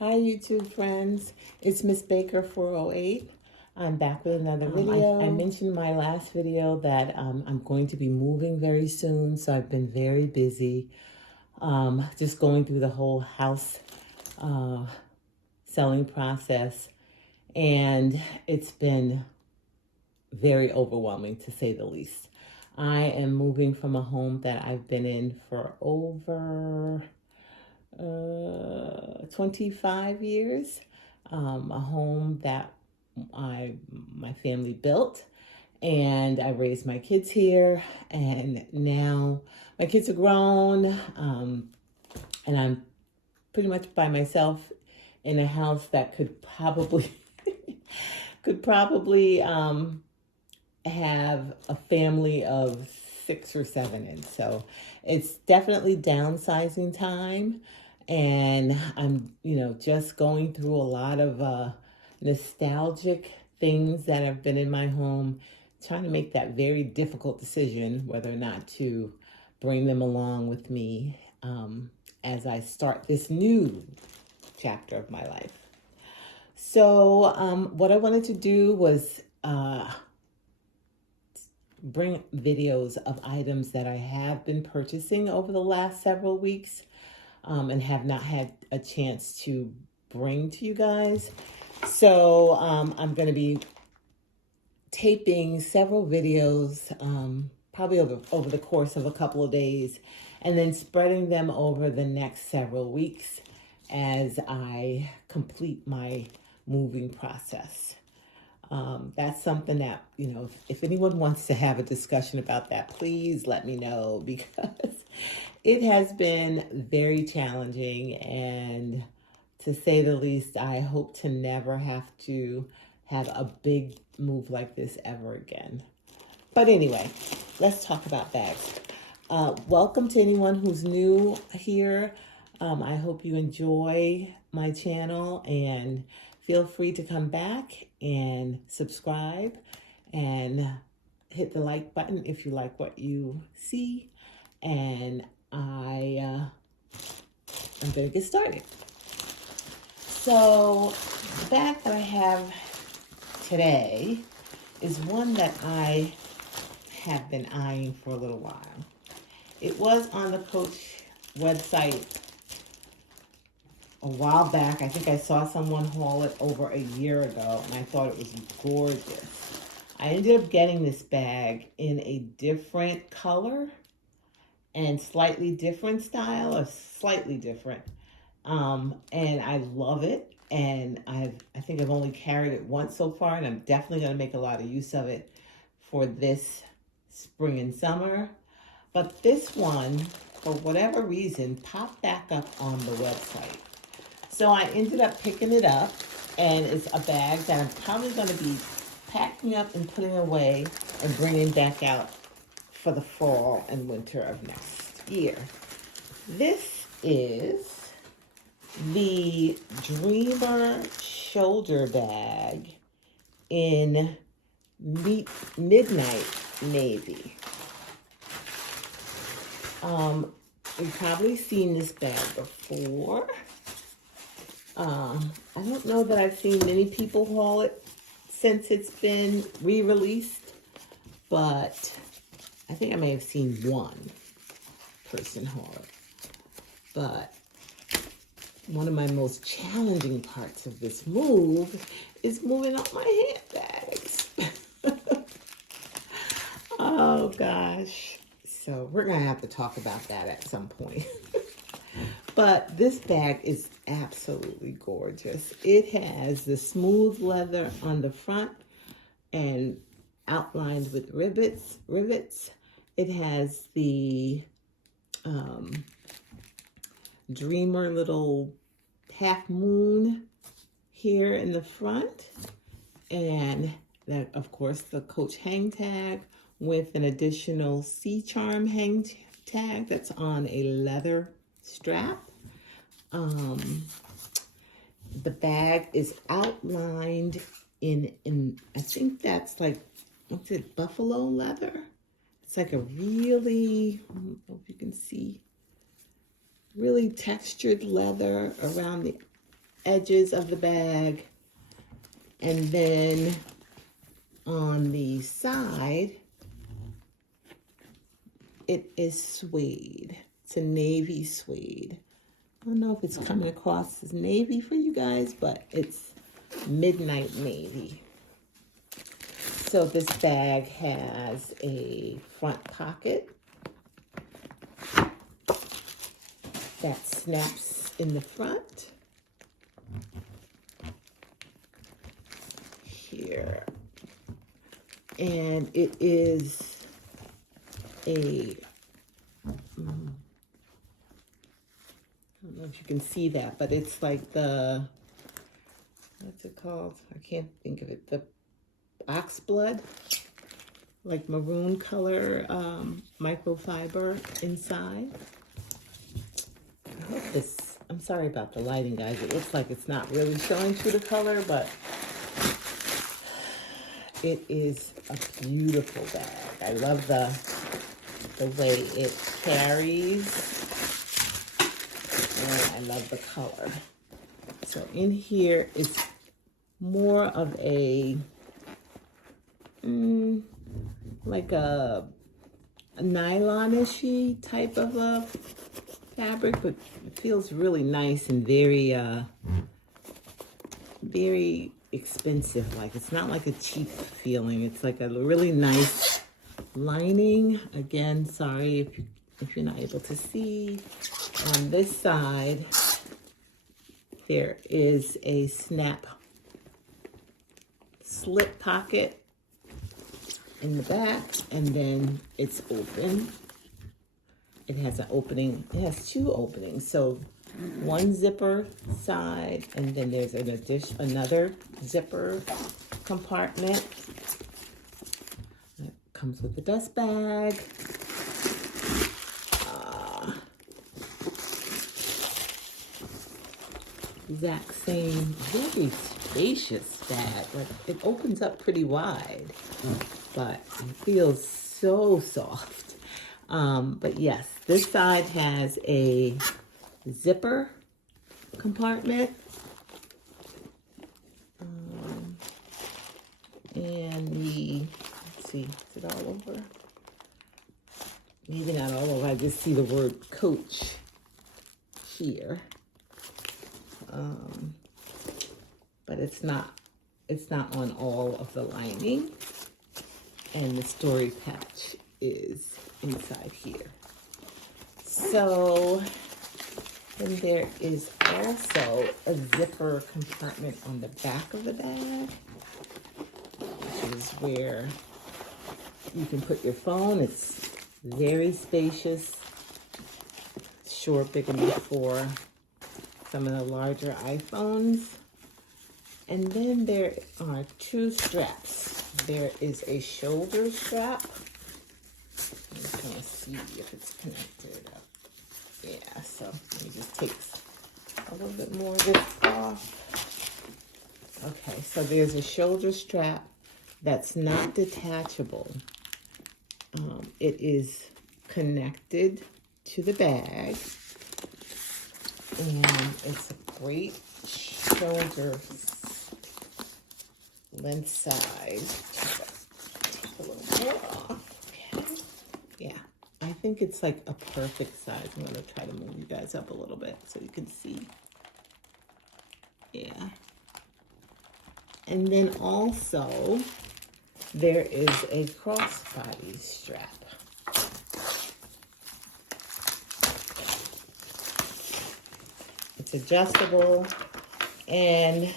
Hi YouTube friends, it's Miss Baker 408. I'm back with another video. I mentioned in my last video that I'm going to be moving very soon, so I've been very busy just going through the whole house selling process, and it's been very overwhelming to say the least. I am moving from a home that I've been in for over 25 years, a home that my family built, and I raised my kids here, and now my kids are grown, and I'm pretty much by myself in a house that could probably have a family of 6 or 7 in. So it's definitely downsizing time, and I'm just going through a lot of nostalgic things that have been in my home, trying to make that very difficult decision whether or not to bring them along with me as I start this new chapter of my life. So what I wanted to do was bring videos of items that I have been purchasing over the last several weeks and have not had a chance to bring to you guys. So I'm going to be taping several videos probably over the course of a couple of days, and then spreading them over the next several weeks as I complete my moving process. That's something that, if anyone wants to have a discussion about that, please let me know, because it has been very challenging, and to say the least, I hope to never have to have a big move like this ever again. But anyway, let's talk about bags. Welcome to anyone who's new here. I hope you enjoy my channel, and feel free to come back and subscribe and hit the like button if you like what you see. And I'm going to get started. So the bag that I have today is one that I have been eyeing for a little while. It was on the Coach website a while back. I think I saw someone haul it over a year ago, and I thought it was gorgeous. I ended up getting this bag in a different color and slightly different style, or slightly different. And I love it. And I think I've only carried it once so far, and I'm definitely going to make a lot of use of it for this spring and summer. But this one, for whatever reason, popped back up on the website. So I ended up picking it up, and it's a bag that I'm probably going to be packing up and putting away and bringing back out for the fall and winter of next year. This is the Dreamer shoulder bag in Midnight Navy. You've probably seen this bag before. I don't know that I've seen many people haul it since it's been re-released, but I think I may have seen one person haul it. But one of my most challenging parts of this move is moving up my handbags. Oh gosh. So we're gonna have to talk about that at some point. But this bag is absolutely gorgeous. It has the smooth leather on the front and outlined with rivets. It has the Dreamer little half moon here in the front, and that, of course, the Coach hang tag with an additional Sea Charm hang tag that's on a leather strap. The bag is outlined in I think that's like, what's it, buffalo leather? It's like a really, I don't know if you can see, really textured leather around the edges of the bag. And then on the side, it is suede. It's a navy suede. I don't know if it's coming across as navy for you guys, but it's midnight navy. So this bag has a front pocket that snaps in the front. Here. And it is a, I don't know if you can see that, but it's like the, what's it called? I can't think of it. The oxblood, like maroon color microfiber inside. I hope this, I'm sorry about the lighting, guys. It looks like it's not really showing through the color, but it is a beautiful bag. I love the way it carries, and I love the color. So in here is more of a like a nylon-ishy type of a fabric, but it feels really nice and very very expensive. Like, it's not like a cheap feeling. It's like a really nice lining. Again, sorry if you're not able to see. On this side, there is a snap slip pocket in the back, and then it's open. It has an opening. It has two openings. So one zipper side, and then there's another zipper compartment. It comes with the dust bag. Exact same, very spacious bag. Like, it opens up pretty wide, but it feels so soft. But yes, this side has a zipper compartment. And let's see, is it all over? Maybe not all over. I just see the word Coach here. But it's not on all of the lining. And the story pouch is inside here. So then there is also a zipper compartment on the back of the bag, which is where you can put your phone. It's very spacious, sure big enough for some of the larger iPhones. And then there are two straps. There is a shoulder strap. I'm just gonna see if it's connected up. Yeah, so let me just take a little bit more of this off. Okay, so there's a shoulder strap that's not detachable. It is connected to the bag, and it's a great shoulder length size. Take a little more off. Okay. Yeah, I think it's like a perfect size. I'm gonna try to move you guys up a little bit so you can see. Yeah. And then also there is a crossbody strap. It's adjustable and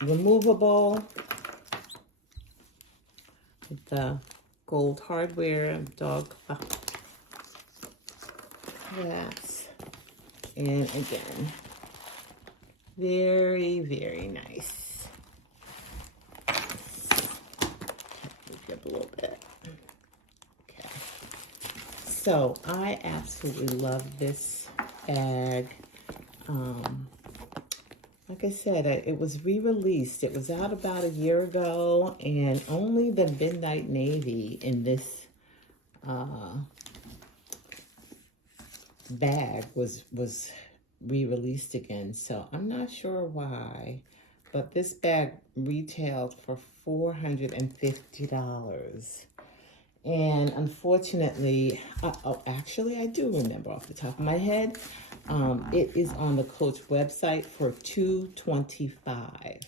removable with the gold hardware, dog clasps, and again, very, very nice. Move you up a little bit. Okay. So I absolutely love this bag. Like I said, it was re-released. It was out about a year ago, and only the midnight navy in this bag was re-released again. So I'm not sure why, but this bag retailed for $450. And unfortunately, actually, I do remember off the top of my head. It is on the Coach website for $225.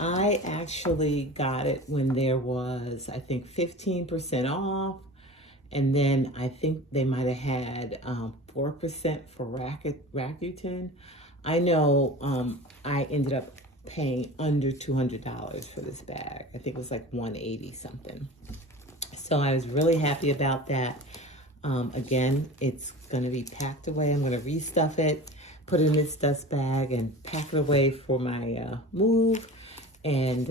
I actually got it when there was, I think, 15% off. And then I think they might have had 4% for Rakuten. I know I ended up paying under $200 for this bag. I think it was like 180 something. So I was really happy about that. Again, it's going to be packed away. I'm going to restuff it, put it in this dust bag, and pack it away for my move. And,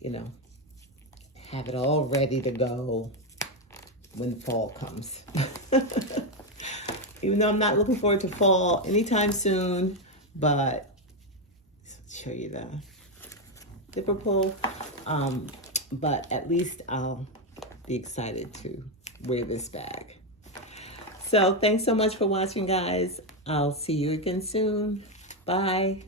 you know, have it all ready to go when fall comes. Even though I'm not looking forward to fall anytime soon, but let's show you the zipper pull. But at least I'll be excited to wear this bag. So thanks so much for watching, guys. I'll see you again soon. Bye.